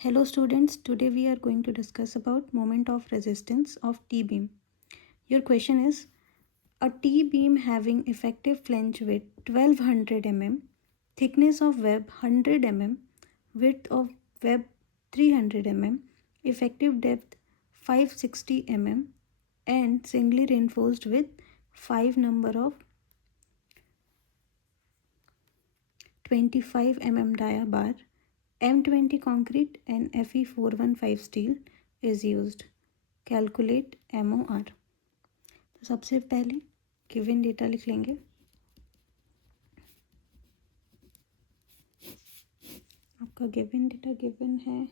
Hello students, today we are going to discuss about moment of resistance of T-beam. Your question is, a T-beam having effective flange width 1200 mm, thickness of web 100 mm, width of web 300 mm, effective depth 560 mm and singly reinforced with 5 number of 25 mm dia bar, M20 concrete and Fe415 steel is used. Calculate MOR. तो सबसे पहले given data लिख लेंगे. आपका given data given है.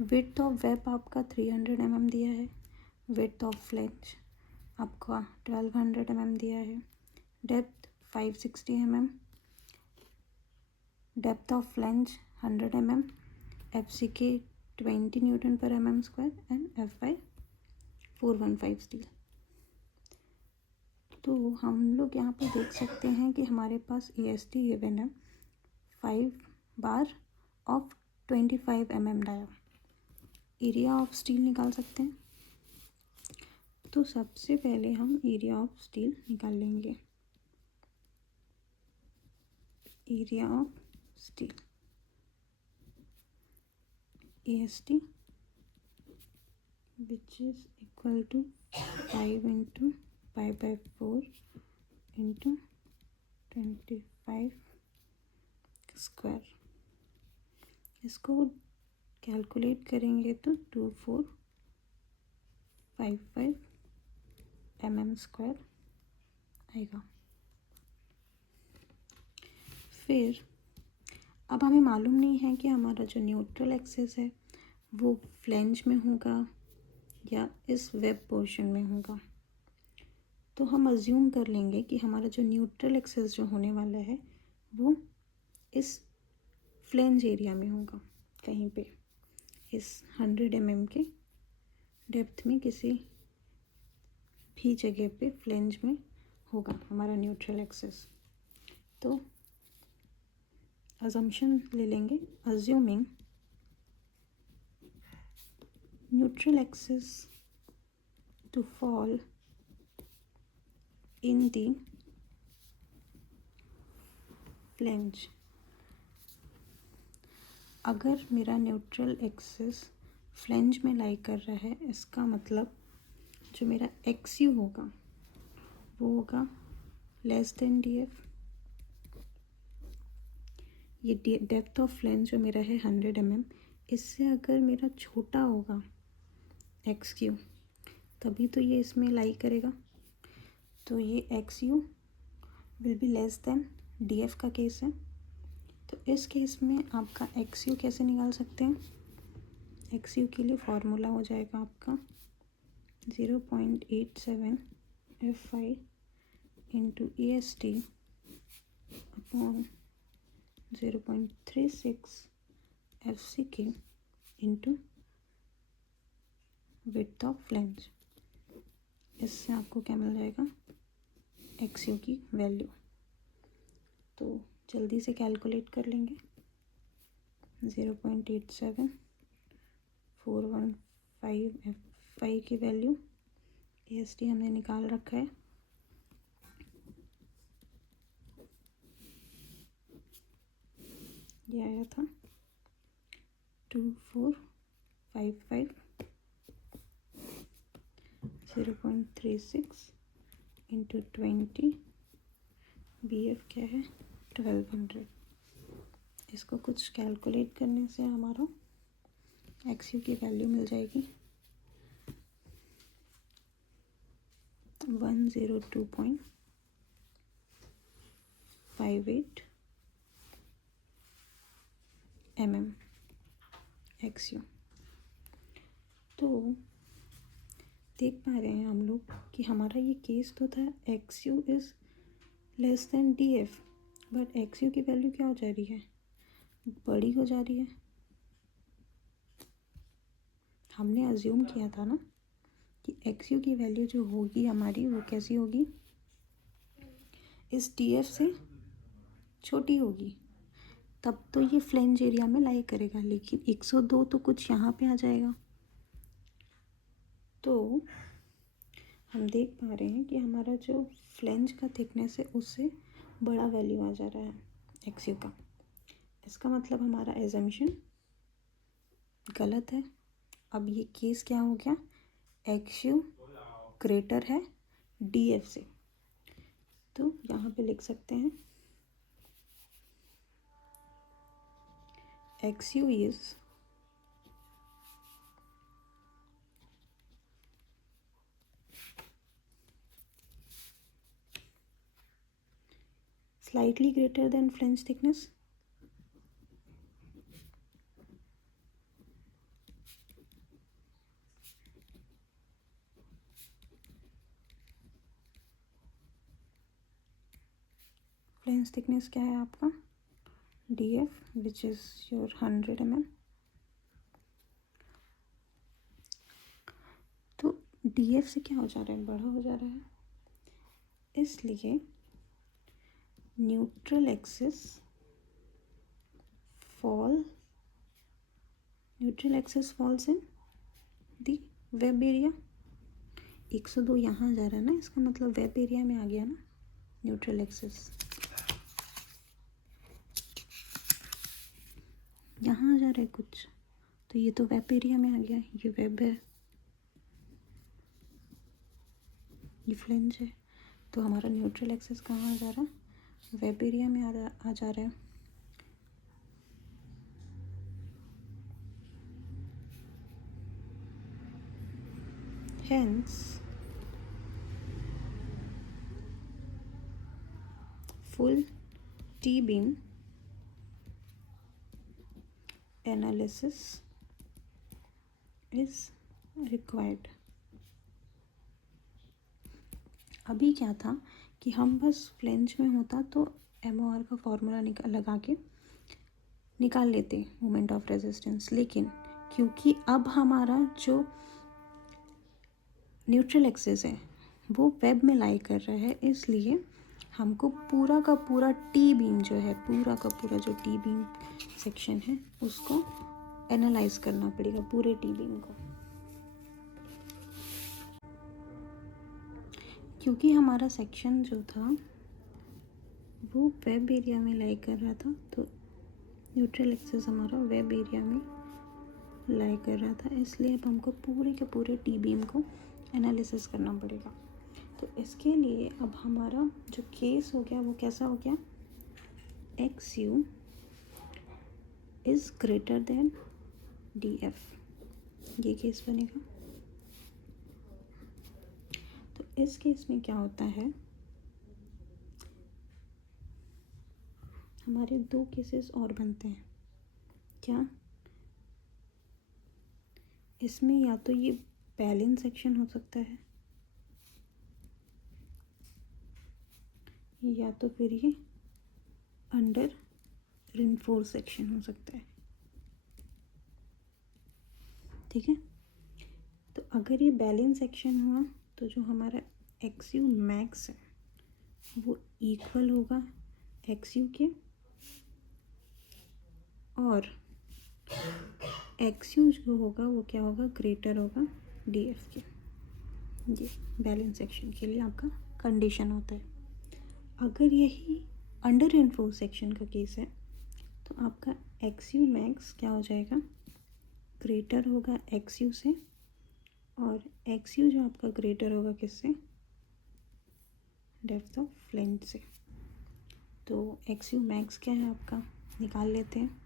Width of web आपका 300 mm दिया है. विड्थ ऑफ फ्लैंज आपका 1200 mm दिया है. Depth 560 mm. Depth of flange 100 mm. FCK 20 Newton per mm square and FI 415 steel. तो हम लोग यहाँ पर देख सकते हैं कि हमारे पास EST गिवन है 5 bar of 25 mm dia. Area of steel निकाल सकते हैं. तो सबसे पहले हम एरिया ऑफ स्टील निकाल लेंगे. Area of steel EST which is equal to 5 into pi by 4 into 25 square. इसको कैलकुलेट करेंगे तो 2455 mm स्क्वायर आएगा. फिर अब हमें मालूम नहीं है कि हमारा जो न्यूट्रल एक्सिस है वो फ्लैंज में होगा या इस वेब पोर्शन में होगा. तो हम अज्यूम कर लेंगे कि हमारा जो न्यूट्रल एक्सिस जो होने वाला है वो इस फ्लैंज एरिया में होगा, कहीं पे इस 100 mm के डेप्थ में किसी भी जगह पे फ्लैंज में होगा हमारा न्यूट्रल एक्सिस. तो assumption ले लेंगे. assuming neutral axis to fall in the flange. अगर मेरा न्यूट्रल एक्सिस फ्लैंज में लाई कर रहा है, इसका मतलब जो मेरा XU होगा वो होगा लेस देन DF. ये डेप्थ ऑफ फ्लैंज जो मेरा है 100 mm, इससे अगर मेरा छोटा होगा XQ तभी तो ये इसमें लाई करेगा. तो ये XU will be less than DF का केस है. तो इस केस में आपका XU कैसे निकाल सकते हैं. XU के लिए फॉर्मूला हो जाएगा आपका 0.87 FI into EST upon 0.36 FCK into width of flange. इससे आपको क्या मिल जाएगा XU की वैल्यू. तो जल्दी से कैलकुलेट कर लेंगे. 0.87 415 FI की वैल्यू EST हमने निकाल रखा है. ये आया था 2455 0.36 इंटू 20. BF क्या है 1200. इसको कुछ कैलकुलेट करने से हमारा XU की वैल्यू मिल जाएगी 102.58 mm XU. तो देख पा रहे हैं हम लोग कि हमारा ये केस तो था XU is less than DF, but XU की वैल्यू क्या हो जा रही है, बड़ी हो जा रही है. हमने अज्यूम किया था ना कि XU की वैल्यू जो होगी हमारी वो कैसी होगी, इस DF से छोटी होगी. तब तो ये फ्लेंज एरिया में लाई करेगा, लेकिन 102 तो कुछ यहाँ पे आ जाएगा। तो हम देख पा रहे हैं कि हमारा जो फ्लेंज का थिकनेस है उससे बड़ा वैल्यू आ जा रहा है एक्स यू का। इसका मतलब हमारा एजम्पशन गलत है। अब ये केस क्या हो गया, एक्स यू ग्रेटर है डी एफ से। तो यहाँ पे लिख सकते हैं x you is slightly greater than flange thickness, flange thickness क्या है आपका df which is your 100 mm। तो df से क्या हो जा रहा है, बड़ा हो जा रहा है, इसलिए neutral axis falls in the web area. 102 यहाँ जा रहा है ना, इसका मतलब वेब एरिया में आ गया ना न्यूट्रल एक्सिस। यहाँ आ जा रहा है कुछ, तो ये तो वेब एरिया में आ गया, ये वेब है, ये फ्लेंज है। तो हमारा न्यूट्रल एक्सिस कहाँ आ जा रहा है, वेब एरिया में आ जा रहा है। Hence, full T-beam analysis is required। अभी क्या था कि हम बस फ्लेंज में होता तो MOR का फॉर्मूला लगा के निकाल लेते मोमेंट ऑफ रेजिस्टेंस, लेकिन क्योंकि अब हमारा जो न्यूट्रल एक्सिस है वो वेब में लाई कर रहा है, इसलिए हमको पूरा का पूरा टी बीम जो है, पूरा का पूरा जो टी बीम सेक्शन है उसको एनालाइज करना पड़ेगा, पूरे टी बीम को। क्योंकि हमारा सेक्शन जो था वो वेब एरिया में लाई कर रहा था, तो न्यूट्रल एक्सिस हमारा वेब एरिया में लाई कर रहा था, इसलिए अब हमको पूरे के पूरे टी बीम को एनालिसिस करना पड़ेगा। तो इसके लिए अब हमारा जो केस हो गया वो कैसा हो गया, x you is greater than D F, ये केस बनेगा। तो इस केस में क्या होता है, हमारे दो केसेस और बनते हैं। क्या, इसमें या तो ये बैलेंस सेक्शन हो सकता है या तो फिर ये अंडर रिनफोर्स सेक्शन हो सकता है, ठीक है। तो अगर ये बैलेंस सेक्शन हुआ तो जो हमारा एक्स यू मैक्स है वो इक्वल होगा एक्स यू के, और एक्स यू जो होगा वो क्या होगा, ग्रेटर होगा डी एफ के। ये बैलेंस सेक्शन के लिए आपका कंडीशन होता है। अगर यही अंडर रिइंफोर्स सेक्शन का केस है तो आपका एक्स यू मैक्स क्या हो जाएगा, ग्रेटर होगा एक्स यू से, और एक्स यू जो आपका ग्रेटर होगा किससे, डेप्थ ऑफ फ्लेंज से। तो एक्स यू मैक्स क्या है आपका, निकाल लेते हैं।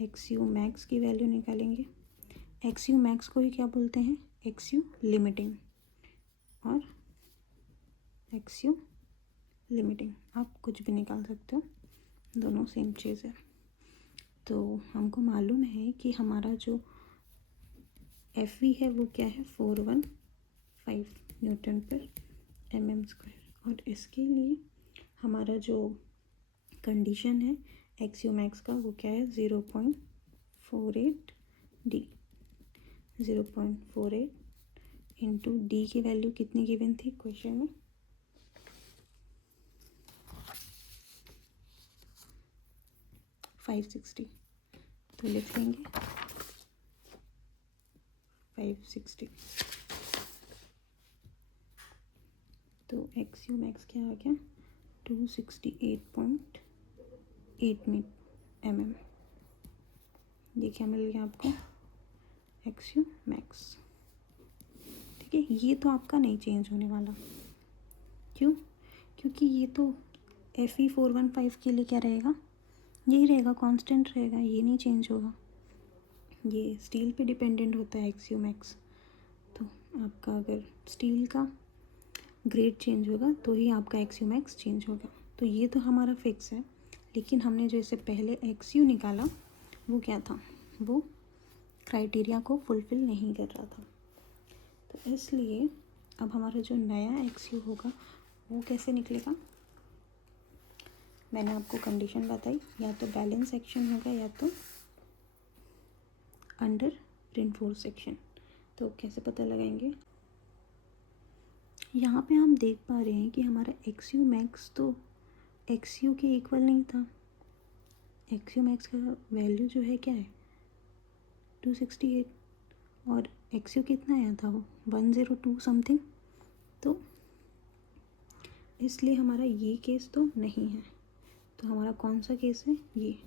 एक्स यू मैक्स की वैल्यू निकालेंगे, एक्स यू मैक्स को ही क्या बोलते हैं, एक्स यू लिमिटिंग, और एक्स यू लिमिटिंग आप कुछ भी निकाल सकते हो, दोनों सेम चीज़ है। तो हमको मालूम है कि हमारा जो एफ वी है वो क्या है, 415 न्यूटन पर mm², और इसके लिए हमारा जो कंडीशन है एक्स यू मैक्स का वो क्या है, 0.48 डी। 0.48 इंटू डी की वैल्यू कितनी गिवन थी क्वेश्चन में, 0.48 560, तो लिख लेंगे 560। तो एक्स यू मैक्स क्या आ गया, 268.8 mm। ये क्या मिल गया आपको, एक्स यू मैक्स। ठीक है, ये तो आपका नहीं चेंज होने वाला। क्यों? क्योंकि ये तो FE415 के लिए क्या रहेगा, यही रहेगा, कांस्टेंट रहेगा, ये नहीं चेंज होगा। ये स्टील पे डिपेंडेंट होता है एक्स यू मैक्स। तो आपका अगर स्टील का ग्रेड चेंज होगा तो ही आपका एक्स यू मैक्स चेंज होगा। तो ये तो हमारा फिक्स है, लेकिन हमने जो इससे पहले एक्स यू निकाला वो क्या था, वो क्राइटेरिया को फुलफ़िल नहीं कर रहा था। तो इसलिए अब हमारा जो नया एक्स यू होगा वो कैसे निकलेगा, मैंने आपको कंडीशन बताई, या तो बैलेंस सेक्शन होगा या तो अंडर रेनफोर्स सेक्शन। तो कैसे पता लगाएंगे, यहाँ पे हम देख पा रहे हैं कि हमारा एक्स यू मैक्स तो एक्स यू के इक्वल नहीं था। एक्स यू मैक्स का वैल्यू जो है क्या है, 268, और एक्स यू कितना आया था, वो 102 समथिंग। तो इसलिए हमारा ये केस तो नहीं है। तो हमारा कौन सा केस है, ये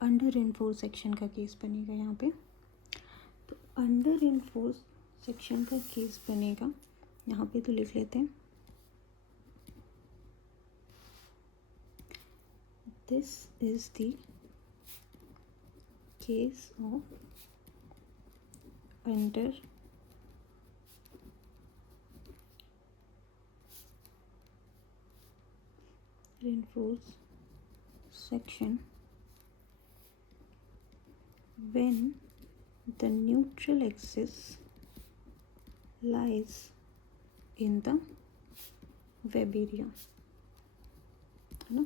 अंडर रेनफोर्स सेक्शन का केस बनेगा यहाँ पे। तो अंडर रेनफोर्स सेक्शन का केस बनेगा यहाँ पे, तो लिख लेते हैं this is the case of under reinforce section when the neutral axis lies in the web area, है ना।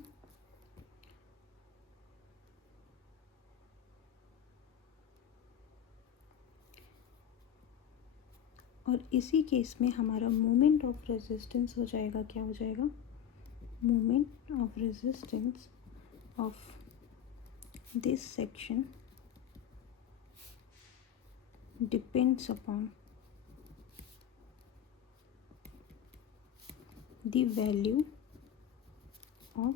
और इसी केस में हमारा मोमेंट ऑफ रेजिस्टेंस हो जाएगा, क्या हो जाएगा, moment of resistance of this section depends upon the value of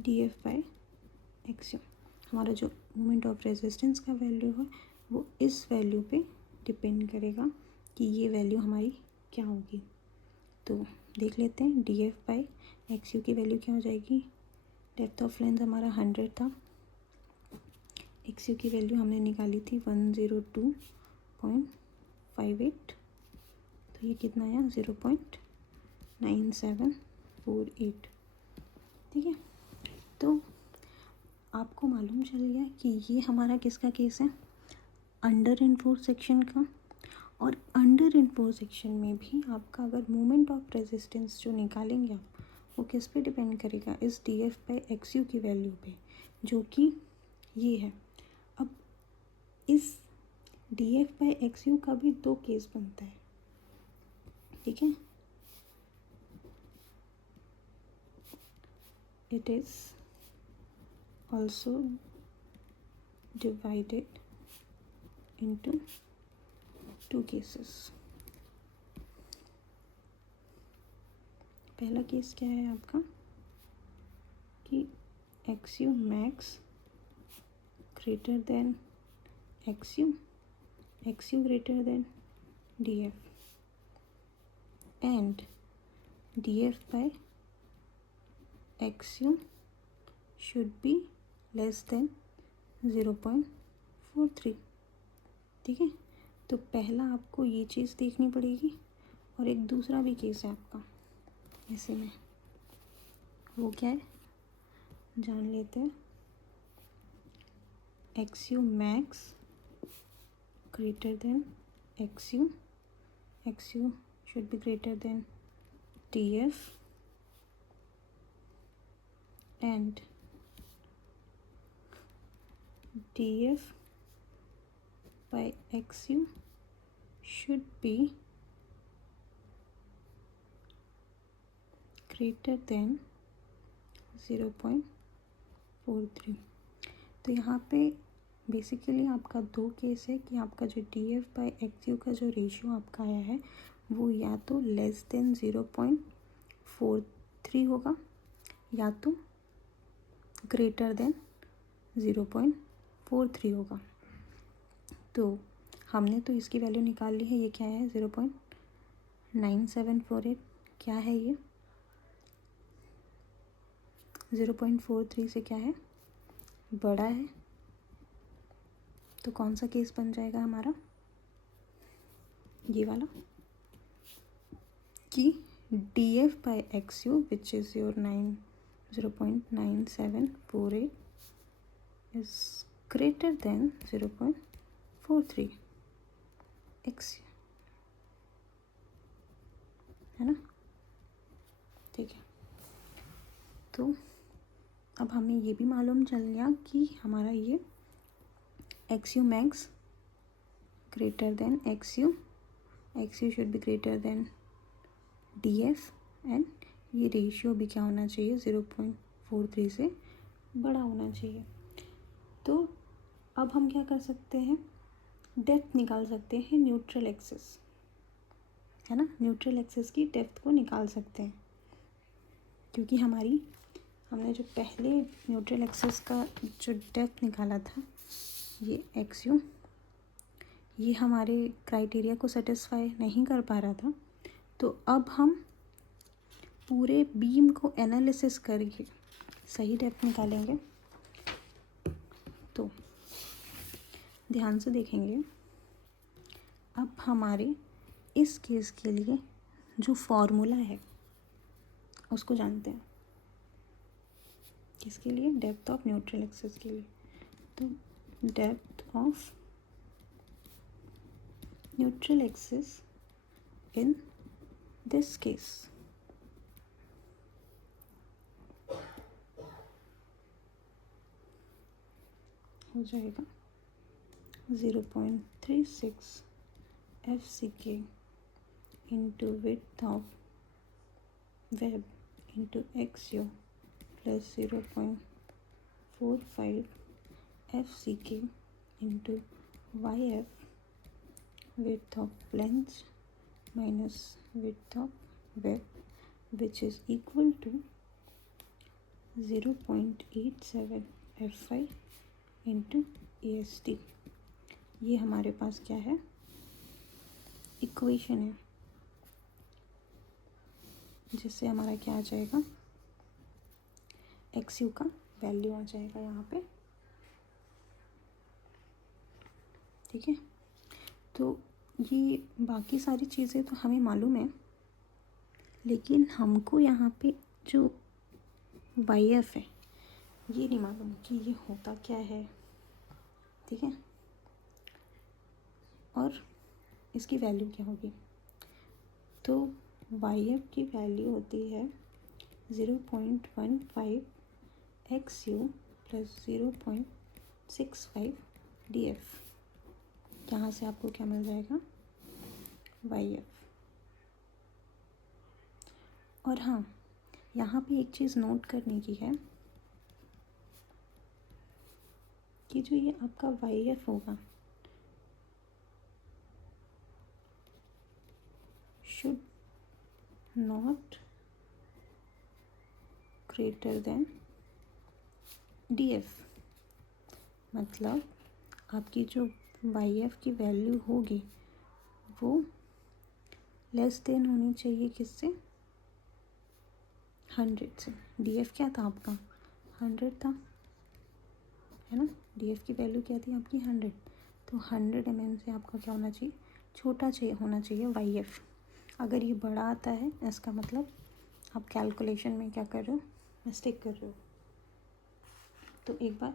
df by x. हमारा जो मोमेंट ऑफ रेजिस्टेंस का वैल्यू है वो इस वैल्यू पे डिपेंड करेगा कि ये वैल्यू हमारी क्या होगी। तो देख लेते हैं, D F by x you की वैल्यू क्या हो जाएगी, डेप्थ ऑफ लेंथ हमारा 100 था, एक्स यू की वैल्यू हमने निकाली थी 102.58, तो ये कितना आया 0.9748। ठीक है, तो आपको मालूम चल गया कि ये हमारा किसका केस है, अंडर रेनफोर्स सेक्शन का। और अंडर रेनफोर्स सेक्शन में भी आपका अगर मोमेंट ऑफ रेजिस्टेंस जो निकालेंगे आप, वो किस पे डिपेंड करेगा, इस D F by x you की वैल्यू पे, जो कि ये है। अब इस D F by x you का भी दो केस बनता है, ठीक है। It is also divided into two cases। पहला केस क्या है आपका कि x you max greater than x you greater than D F, and D F by x you should be less than 0.43। ठीक है, तो पहला आपको ये चीज़ देखनी पड़ेगी, और एक दूसरा भी केस है आपका ऐसे में, वो क्या है जान लेते हैं। X you max greater than x you should be greater than T F, and D F by XU should be greater than 0.43। 4.3। तो यहाँ पे बेसिकली आपका दो केस है कि आपका जो DF/XU का जो रेशियो आपका आया है वो या तो लेस देन 0.43 होगा या तो ग्रेटर देन 0.43 होगा। तो हमने तो इसकी वैल्यू निकाल ली है। ये क्या है? 0.9748। क्या है ये? 0.43 से क्या है? बड़ा है। तो कौन सा केस बन जाएगा हमारा? ये वाला कि DF/XU which is your 0.9748 is greater than 0.43 XU, है ना? ठीक है। तो अब हमें ये भी मालूम चल गया कि हमारा ये XU max greater than XU should be greater than DF and ये रेशियो भी क्या होना चाहिए? 0.43 से बड़ा होना चाहिए। तो अब हम क्या कर सकते हैं? डेप्थ निकाल सकते हैं न्यूट्रल एक्सिस, है ना? न्यूट्रल एक्सिस की डेप्थ को निकाल सकते हैं क्योंकि हमने जो पहले न्यूट्रल एक्सिस का जो डेप्थ निकाला था ये XU, ये हमारे क्राइटेरिया को सेटिस्फाई नहीं कर पा रहा था। तो अब हम पूरे बीम को एनालिसिस करके सही डेप्थ निकालेंगे। तो ध्यान से देखेंगे। अब हमारे इस केस के लिए जो फॉर्मूला है उसको जानते हैं। किसके लिए? डेप्थ ऑफ न्यूट्रल एक्सिस के लिए। तो depth of neutral axis in this case हो जाएगा 0.36 FCK into width of web into XU plus 0.45 FCK into YF width of lens minus width of web, which is equal to 0.87 F5 into EST। ये हमारे पास क्या है? Equation है जिससे हमारा क्या आ जाएगा? XU का वैल्यू आ जाएगा यहाँ पे। ठीक है। तो ये बाकी सारी चीज़ें तो हमें मालूम है, लेकिन हमको यहाँ पे जो YF है ये नहीं मालूम कि ये होता क्या है। ठीक है। और इसकी वैल्यू क्या होगी? तो YF की वैल्यू होती है 0.15 XU प्लस 0.65 DF। यहाँ से आपको क्या मिल जाएगा? YF। और हाँ, यहाँ पे एक चीज़ नोट करने की है कि जो ये आपका YF होगा should not greater than DF। मतलब आपकी जो YF की वैल्यू होगी वो लेस देन होनी चाहिए किससे? 100 से। DF क्या था आपका? 100 था, है ना? DF की वैल्यू क्या थी आपकी? 100। तो 100 mm से आपका क्या होना चाहिए? छोटा होना चाहिए YF। अगर ये बड़ा आता है इसका मतलब आप कैलकुलेशन में क्या कर रहे हो? मिस्टेक कर रहे हो। तो एक बार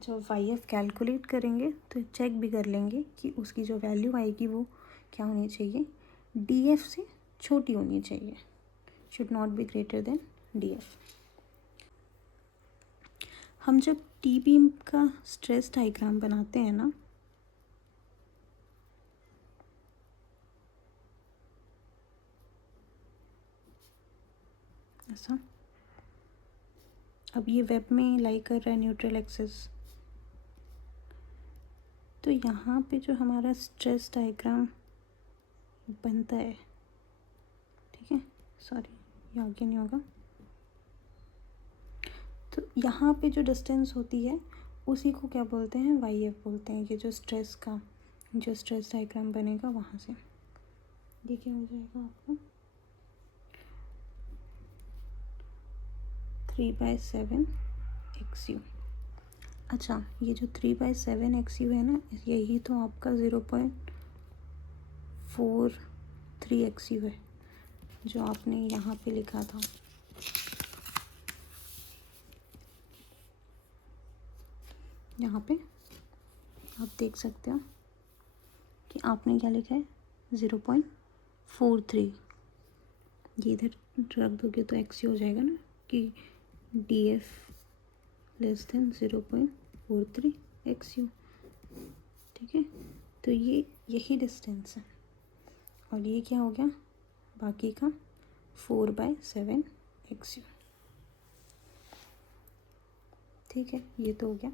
जब YF कैलकुलेट करेंगे तो चेक भी कर लेंगे कि उसकी जो वैल्यू आएगी वो क्या होनी चाहिए? DF से छोटी होनी चाहिए। Should not be greater than DF। हम जब टी बीम का स्ट्रेस डायग्राम बनाते हैं ना, ऐसा, अब ये वेब में लाई कर रहा है न्यूट्रल एक्सिस, तो यहाँ पे जो हमारा स्ट्रेस डायग्राम बनता है, ठीक है, सॉरी ये आगे नहीं होगा, तो यहाँ पे जो डिस्टेंस होती है उसी को क्या बोलते हैं, वाई एफ बोलते हैं। ये जो स्ट्रेस का जो स्ट्रेस डायग्राम बनेगा वहाँ से ये क्या हो जाएगा आपका 3/7 XU। अच्छा, ये जो 3/7 XU है ना, यही तो आपका 0.43 XU है जो आपने यहाँ पे लिखा था। यहाँ पे आप देख सकते हो कि आपने क्या लिखा है 0.43। ये इधर रख दोगे तो XU हो जाएगा ना कि DF लेस देन 0.43 XU, ठीक है। तो ये यही डिस्टेंस है और ये क्या हो गया बाकी का 4/7 XU, ठीक है। ये तो हो गया।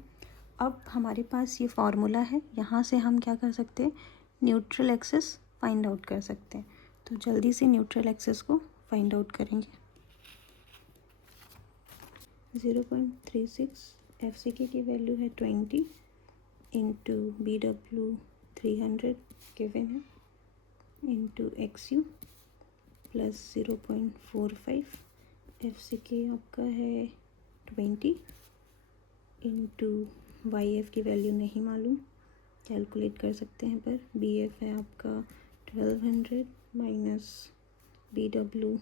अब हमारे पास ये फार्मूला है, यहाँ से हम क्या कर सकते हैं, न्यूट्रल एक्सिस फाइंड आउट कर सकते हैं। तो जल्दी से न्यूट्रल एक्सिस को फाइंड आउट करेंगे। 0.36 FCK की वैल्यू है 20 इंटू BW 300 गिवन है इंटू XU प्लस 0.45 FCK आपका है 20 इंटू YF की वैल्यू नहीं मालूम, कैलकुलेट कर सकते हैं, पर BF है आपका 1200 minus BW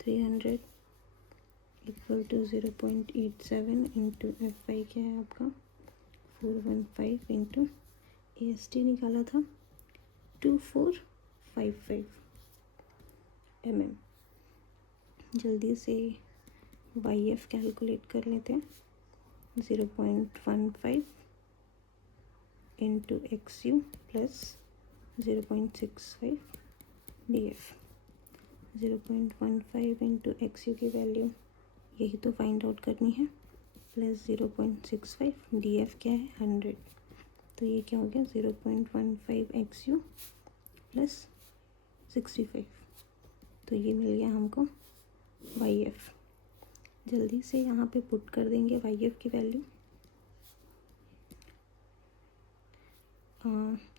300 equal to 0.87 into FY क्या है आपका 415 इंटू AST निकाला था 2455 mm। जल्दी से YF कैलकुलेट कर लेते हैं 0.15 into XU plus 0.65 DF। 0.15 into XU की वैल्यू यही तो फाइंड आउट करनी है, प्लस 0.65 DF क्या है 100, तो ये क्या हो गया 0.15 XU प्लस 65, तो ये मिल गया हमको YF। जल्दी से यहाँ पे पुट कर देंगे YF की वैल्यू।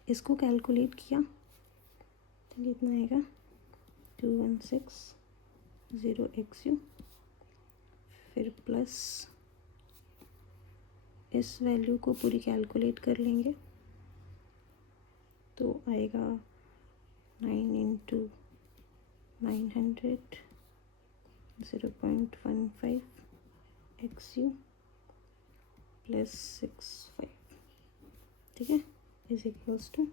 इसको कैलकुलेट किया तो कितना आएगा 2160 XU, फिर प्लस इस वैल्यू को पूरी कैलकुलेट कर लेंगे तो आएगा 9 इंटू 900 0.15 XU प्लस 65, ठीक है, इज इक्वल्स टू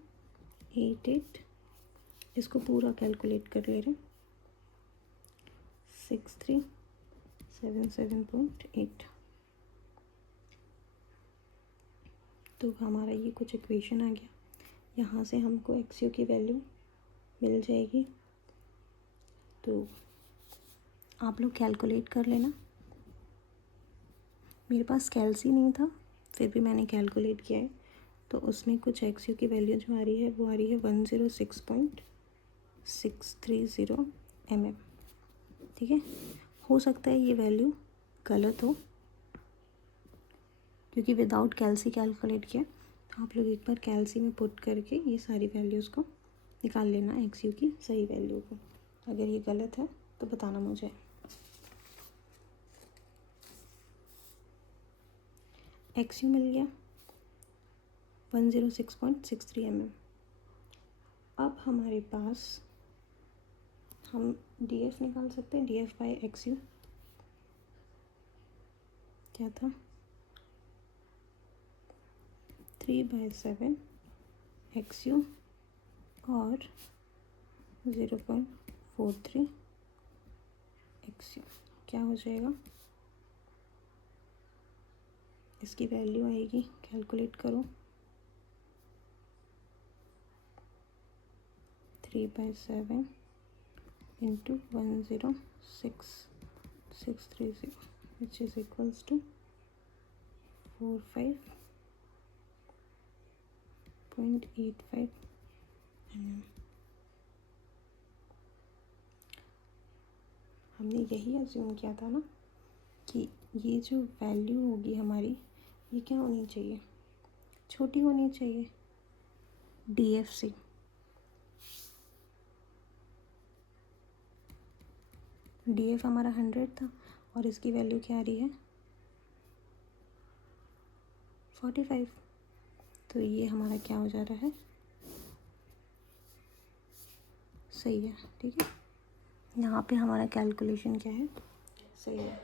88। इसको पूरा कैलकुलेट कर ले रहे हैं 6377.8। तो हमारा ये कुछ इक्वेशन आ गया, यहाँ से हमको XU की वैल्यू मिल जाएगी। तो आप लोग कैलकुलेट कर लेना, मेरे पास कैलसी नहीं था फिर भी मैंने कैलकुलेट किया है, तो उसमें कुछ XU की वैल्यू जो आ रही है वो आ रही है 106.630 mm, ठीक है। हो सकता है ये वैल्यू गलत हो क्योंकि विदाउट कैलसी कैलकुलेट किया, तो आप लोग एक बार कैलसी में पुट करके ये सारी वैल्यूज़ को निकाल लेना XU की सही वैल्यू को। अगर ये गलत है तो बताना मुझे। XU मिल गया 106.63 mm। अब हमारे पास हम DF निकाल सकते हैं, DF बाय XU क्या था 3/7 XU और 0.43 XU क्या हो जाएगा, इसकी वैल्यू आएगी, कैलकुलेट करो 3/7 into 106.630, which is equals to 45.85 mm। हमने यही अज्यूम किया था ना कि ये जो वैल्यू होगी हमारी, ये क्या होनी चाहिए, छोटी होनी चाहिए, DFC। DF हमारा 100 था और इसकी वैल्यू क्या आ रही है, 45। तो ये हमारा क्या हो जा रहा है, सही है, ठीक है। यहाँ पे हमारा कैलकुलेशन क्या है, सही है।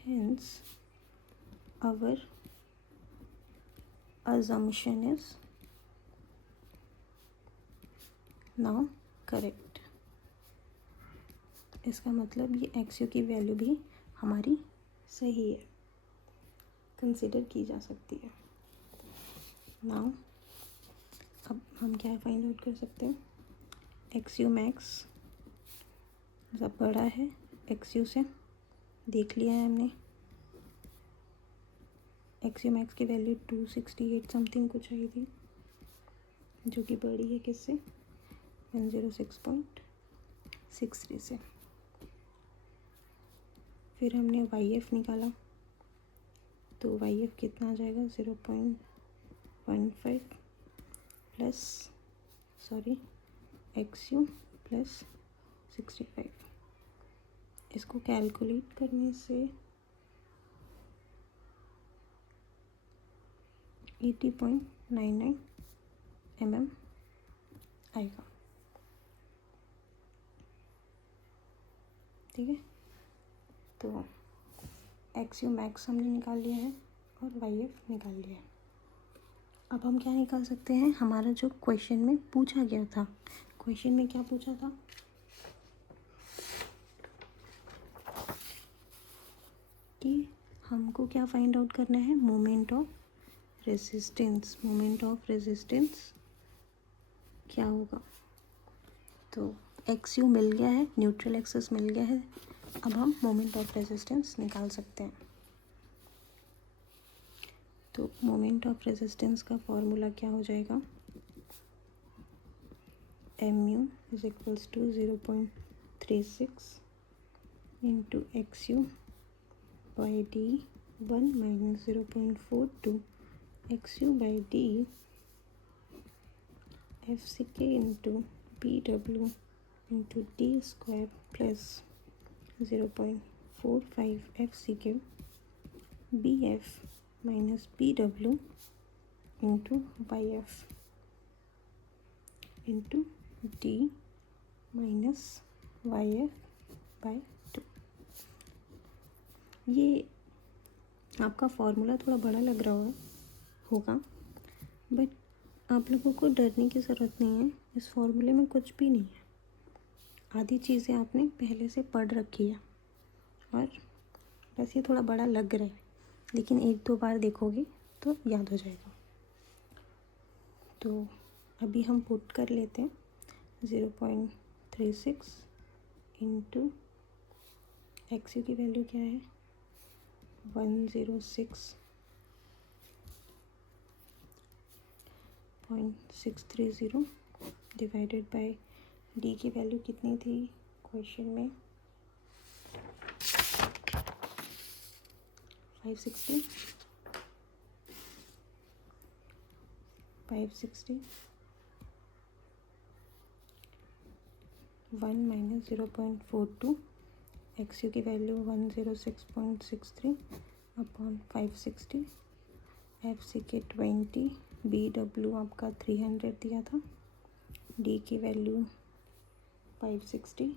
Hence our assumption is now correct। इसका मतलब ये XU की वैल्यू भी हमारी सही है, कंसिडर की जा सकती है। नाउ अब हम क्या फाइंड आउट कर सकते हैं, XU मैक्स जब बड़ा है XU से, देख लिया है हमने। XU मैक्स की वैल्यू 268 समथिंग कुछ आई थी, जो कि बड़ी है किससे, 106.63 से। फिर हमने YF निकाला, तो YF कितना आ जाएगा, 0.15 प्लस XU प्लस 65। इसको कैलकुलेट करने से 80.99 mm आएगा, ठीक है। तो XU मैक्स हमने निकाल लिया है और YF निकाल लिया है। अब हम क्या निकाल सकते हैं, हमारा जो क्वेश्चन में पूछा गया था, क्वेश्चन में क्या पूछा था कि हमको क्या फाइंड आउट करना है, moment of resistance. Moment of resistance क्या होगा, तो XU मिल गया है, न्यूट्रल एक्सिस मिल गया है, अब हम मोमेंट ऑफ रेजिस्टेंस निकाल सकते हैं। तो मोमेंट ऑफ रेजिस्टेंस का फॉर्मूला क्या हो जाएगा, MU is equals to 0.36 into XU by D1 minus 0.42 XU by D FCK into BW into D square plus 0.45 FCK BF minus BW into YF into D minus YF by 2। ये आपका formula थोड़ा बड़ा लग रहा होगा, but आप लोगों को डरने की ज़रूरत नहीं है, इस फॉर्मूले में कुछ भी नहीं है। आधी चीज़ें आपने पहले से पढ़ रखी है और बस ये थोड़ा बड़ा लग रहा है, लेकिन एक दो बार देखोगे तो याद हो जाएगा। तो अभी हम पुट कर लेते हैं 0.36 इंटू XU की वैल्यू क्या है, 106.630 डिवाइडेड बाय D की वैल्यू कितनी थी क्वेश्चन में, 560 1 माइनस 0.42 XU की वैल्यू 106.63 अपॉन 560 FCK 20 BW आपका 300 दिया था, D की वैल्यू 560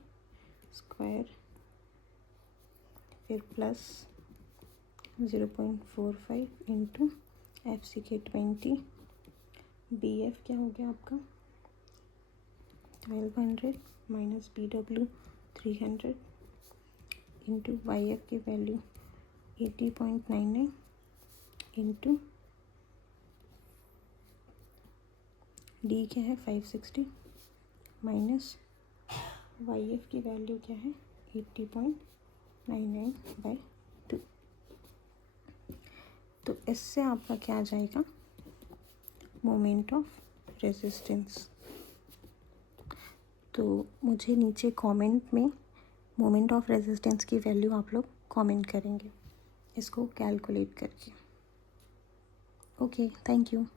स्क्वायर, फिर प्लस 0.45 इंटू FCK 20 BF क्या हो गया आपका 1200 माइनस BW 300 इंटू YF की वैल्यू 80.99 इंटू D क्या है 560 माइनस YF की वैल्यू क्या है 80.99/2। तो इससे आपका क्या आ जाएगा, मोमेंट ऑफ रेजिस्टेंस। तो मुझे नीचे कमेंट में मोमेंट ऑफ रेजिस्टेंस की वैल्यू आप लोग कमेंट करेंगे इसको कैलकुलेट करके। Okay, thank you.